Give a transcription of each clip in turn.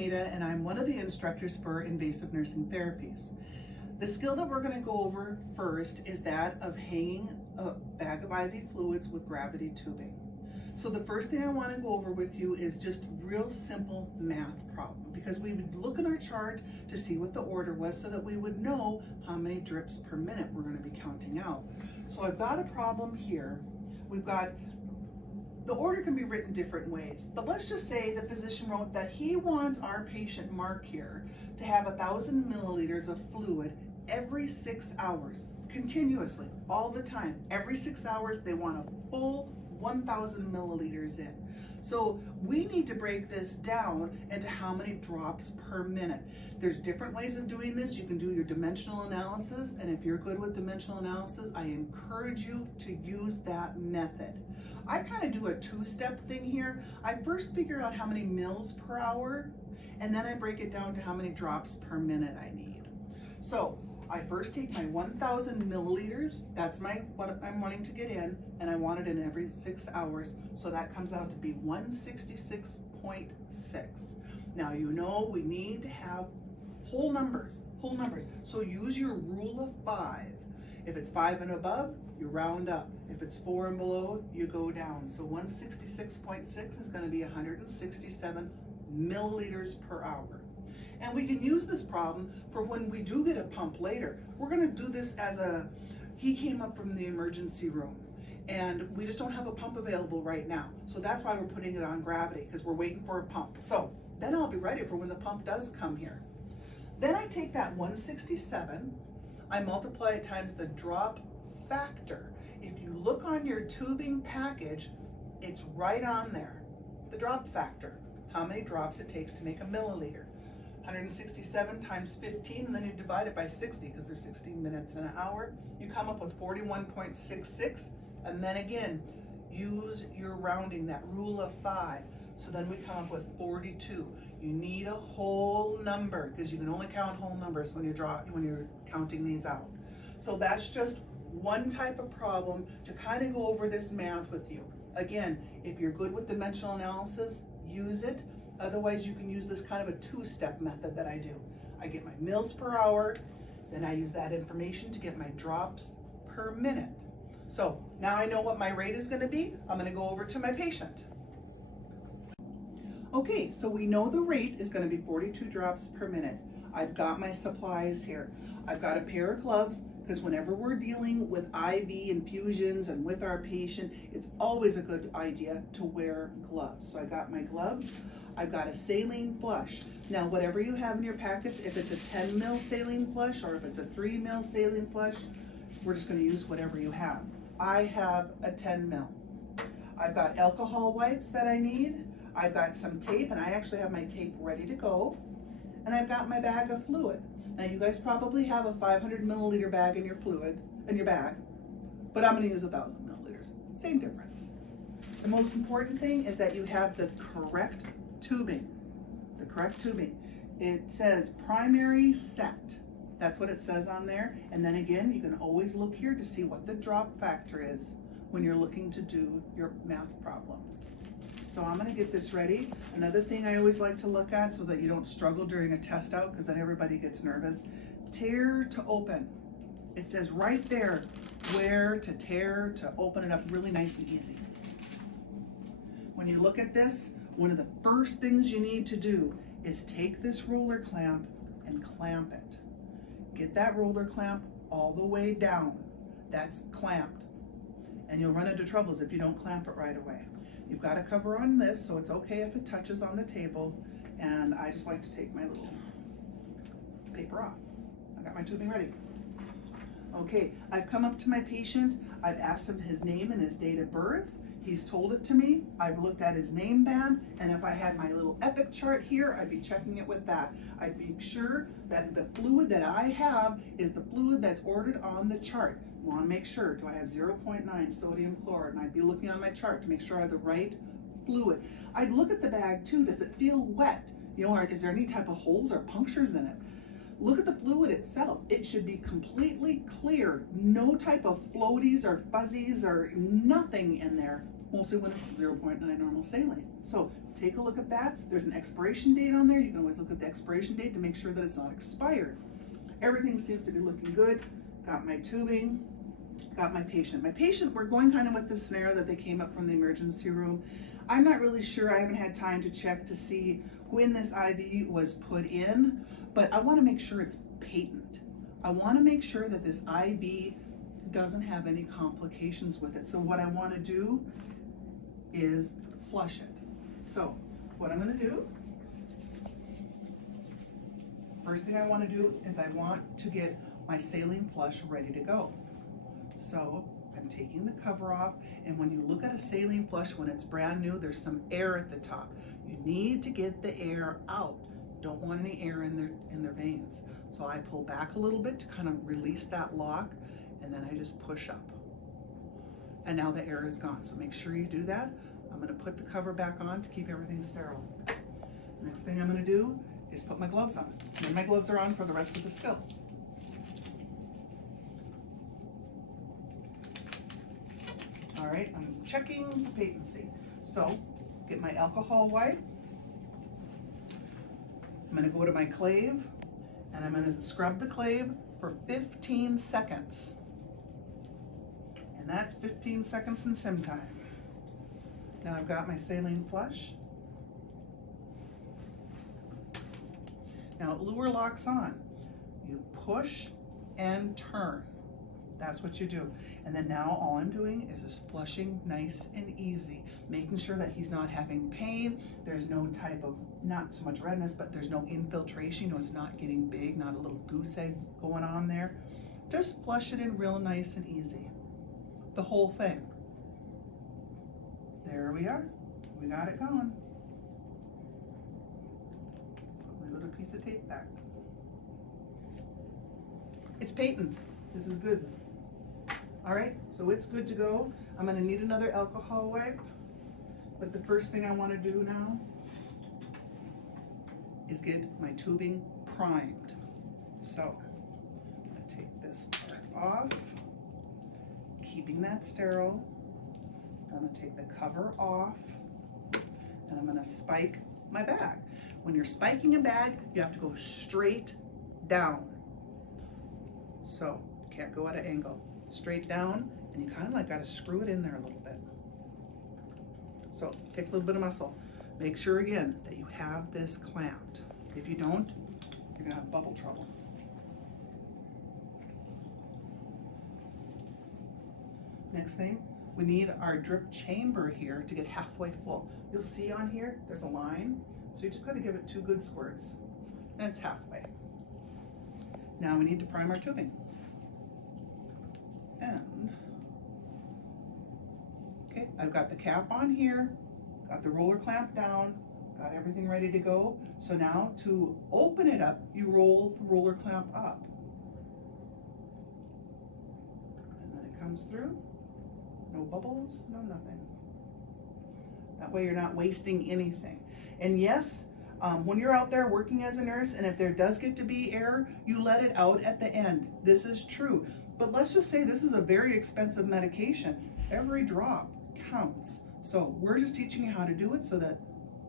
Ada, and I'm one of the instructors for invasive nursing therapies. The skill that we're going to go over first is that of hanging a bag of IV fluids with gravity tubing. So the first thing I want to go over with you is just real simple math problem, because we would look in our chart to see what the order was so that we would know how many drips per minute we're going to be counting out. So I've got a problem here. We've got, the order can be written different ways, but let's just say the physician wrote that he wants our patient Mark here to have 1,000 milliliters of fluid every 6 hours, continuously, all the time. Every 6 hours, they want a full 1,000 milliliters in. So we need to break this down into how many drops per minute. There's different ways of doing this. You can do your dimensional analysis, and if you're good with dimensional analysis, I encourage you to use that method. I kind of do a two-step thing here. I first figure out how many mils per hour, and then I break it down to how many drops per minute I need. So I first take my 1,000 milliliters, that's what I'm wanting to get in, and I want it in every 6 hours, so that comes out to be 166.6. Now you know we need to have whole numbers, so use your rule of 5. If it's 5 and above, you round up. If it's 4 and below, you go down. So 166.6 is going to be 167 milliliters per hour. And we can use this problem for when we do get a pump later. We're going to do this as he came up from the emergency room and we just don't have a pump available right now. So that's why we're putting it on gravity, because we're waiting for a pump. So then I'll be ready for when the pump does come here. Then I take that 167, I multiply it times the drop factor. If you look on your tubing package, it's right on there. The drop factor, how many drops it takes to make a milliliter. 167 times 15, and then you divide it by 60 because there's 60 minutes in an hour. You come up with 41.66, and then again, use your rounding, that rule of 5. So then we come up with 42. You need a whole number because you can only count whole numbers when you're counting these out. So that's just one type of problem to kind of go over this math with you. Again, if you're good with dimensional analysis, use it. Otherwise, you can use this kind of a two-step method that I do. I get my mils per hour, then I use that information to get my drops per minute. So now I know what my rate is going to be. I'm going to go over to my patient. Okay, so we know the rate is going to be 42 drops per minute. I've got my supplies here. I've got a pair of gloves, because whenever we're dealing with IV infusions and with our patient, it's always a good idea to wear gloves. So I got my gloves. I've got a saline flush. Now, whatever you have in your packets, if it's a 10 mil saline flush or if it's a 3 mil saline flush, we're just going to use whatever you have. I have a 10 mil. I've got alcohol wipes that I need. I've got some tape, and I actually have my tape ready to go. And I've got my bag of fluid. Now, you guys probably have a 500 milliliter bag in your bag, but I'm going to use 1,000 milliliters. Same difference. The most important thing is that you have the correct tubing. The correct tubing. It says primary set. That's what it says on there. And then again, you can always look here to see what the drop factor is when you're looking to do your math problems. So I'm going to get this ready. Another thing I always like to look at so that you don't struggle during a test out, because then everybody gets nervous, tear to open. It says right there where to tear to open it up, really nice and easy. When you look at this, one of the first things you need to do is take this roller clamp and clamp it. Get that roller clamp all the way down. That's clamped. And you'll run into troubles if you don't clamp it right away. You've got a cover on this, so it's okay if it touches on the table. And I just like to take my little paper off. I got my tubing ready. Okay, I've come up to my patient. I've asked him his name and his date of birth. He's told it to me. I've looked at his name band, and if I had my little Epic chart here, I'd be checking it with that. I'd be sure that the fluid that I have is the fluid that's ordered on the chart. I want to make sure, do I have 0.9 sodium chloride? And I'd be looking on my chart to make sure I have the right fluid. I'd look at the bag too. Does it feel wet? You know, or is there any type of holes or punctures in it? Look at the fluid itself. It should be completely clear. No type of floaties or fuzzies or nothing in there, mostly when it's 0.9 normal saline. So take a look at that. There's an expiration date on there. You can always look at the expiration date to make sure that it's not expired. Everything seems to be looking good. Got my tubing, got my patient. My patient, we're going kind of with the scenario that they came up from the emergency room. I'm not really sure. I haven't had time to check to see when this IV was put in, but I want to make sure it's patent. I want to make sure that this IV doesn't have any complications with it. So what I want to do is flush it. So what I'm going to do, first thing I want to do is I want to get my saline flush ready to go. So I'm taking the cover off, and when you look at a saline flush when it's brand new, there's some air at the top. You need to get the air out. Don't want any air in their veins. So I pull back a little bit to kind of release that lock, and then I just push up. And now the air is gone. So make sure you do that. I'm going to put the cover back on to keep everything sterile. Next thing I'm going to do is put my gloves on. And then my gloves are on for the rest of the skill. All right, I'm checking the patency. So get my alcohol wipe. I'm going to go to my clave, and I'm going to scrub the clave for 15 seconds. And that's 15 seconds in sim time. Now I've got my saline flush. Now lure locks on. You push and turn. That's what you do. And then now all I'm doing is just flushing nice and easy, making sure that he's not having pain. There's no type of, not so much redness, but there's no infiltration. You know, it's not getting big, not a little goose egg going on there. Just flush it in real nice and easy. The whole thing. There we are. We got it going. Put my little piece of tape back. It's patent. This is good. All right, so it's good to go. I'm going to need another alcohol wipe, but the first thing I want to do now is get my tubing primed. So I'm going to take this part off, keeping that sterile. I'm going to take the cover off, and I'm going to spike my bag. When you're spiking a bag, you have to go straight down. So you can't go at an angle. Straight down, and you kind of like got to screw it in there a little bit. So it takes a little bit of muscle. Make sure again that you have this clamped. If you don't, you're gonna have bubble trouble. Next thing, we need our drip chamber here to get halfway full. You'll see on here, there's a line. So you just got to give it 2 good squirts, and it's halfway. Now we need to prime our tubing. And, okay, I've got the cap on here, got the roller clamp down, got everything ready to go. So now to open it up, you roll the roller clamp up. And then it comes through. No bubbles, no nothing. That way you're not wasting anything. And yes, when you're out there working as a nurse, and if there does get to be air, you let it out at the end. This is true. But let's just say this is a very expensive medication. Every drop counts. So we're just teaching you how to do it so that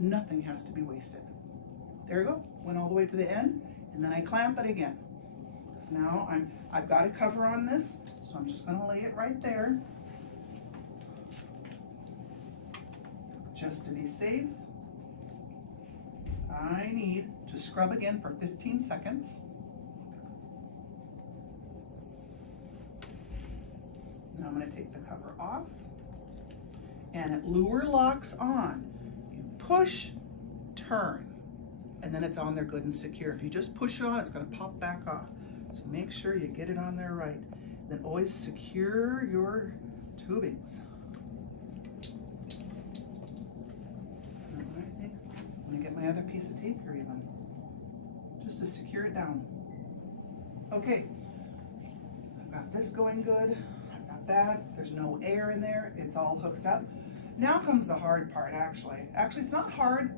nothing has to be wasted. There you go. Went all the way to the end, and then I clamp it again. So now I've got a cover on this, so I'm just going to lay it right there. Just to be safe, I need to scrub again for 15 seconds. Now I'm going to take the cover off, and it lure locks on. You push, turn, and then it's on there good and secure. If you just push it on, it's going to pop back off. So make sure you get it on there right. Then always secure your tubings. I think I'm going to get my other piece of tape here even, just to secure it down. Okay, I've got this going good. That there's no air in there, it's all hooked up. Now comes the hard part. Actually it's not hard,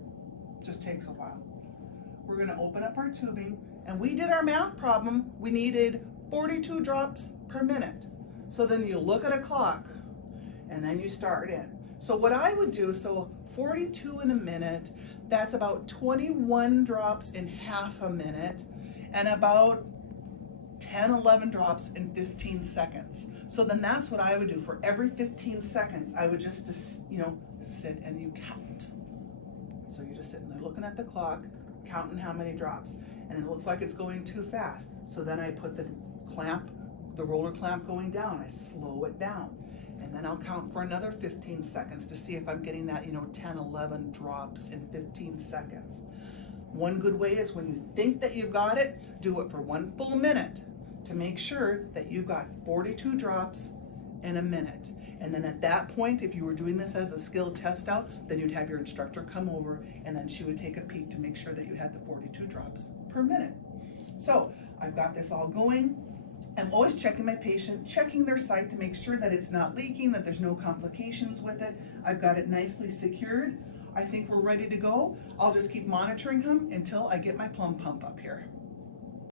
it just takes a while. We're going to open up our tubing, and we did our math problem. We needed 42 drops per minute. So then you look at a clock, and then you start in. So what I would do, so 42 in a minute. That's about 21 drops in half a minute, and about 10, 11 drops in 15 seconds. So then that's what I would do. For every 15 seconds, I would just, sit and you count. So you're just sitting there looking at the clock, counting how many drops. And it looks like it's going too fast. So then I put the roller clamp going down. I slow it down. And then I'll count for another 15 seconds to see if I'm getting that, 10, 11 drops in 15 seconds. One good way is when you think that you've got it, do it for 1 full minute to make sure that you've got 42 drops in a minute. And then at that point, if you were doing this as a skill test out, then you'd have your instructor come over and then she would take a peek to make sure that you had the 42 drops per minute. So I've got this all going. I'm always checking my patient, checking their site to make sure that it's not leaking, that there's no complications with it. I've got it nicely secured. I think we're ready to go. I'll just keep monitoring him until I get my plumb pump up here.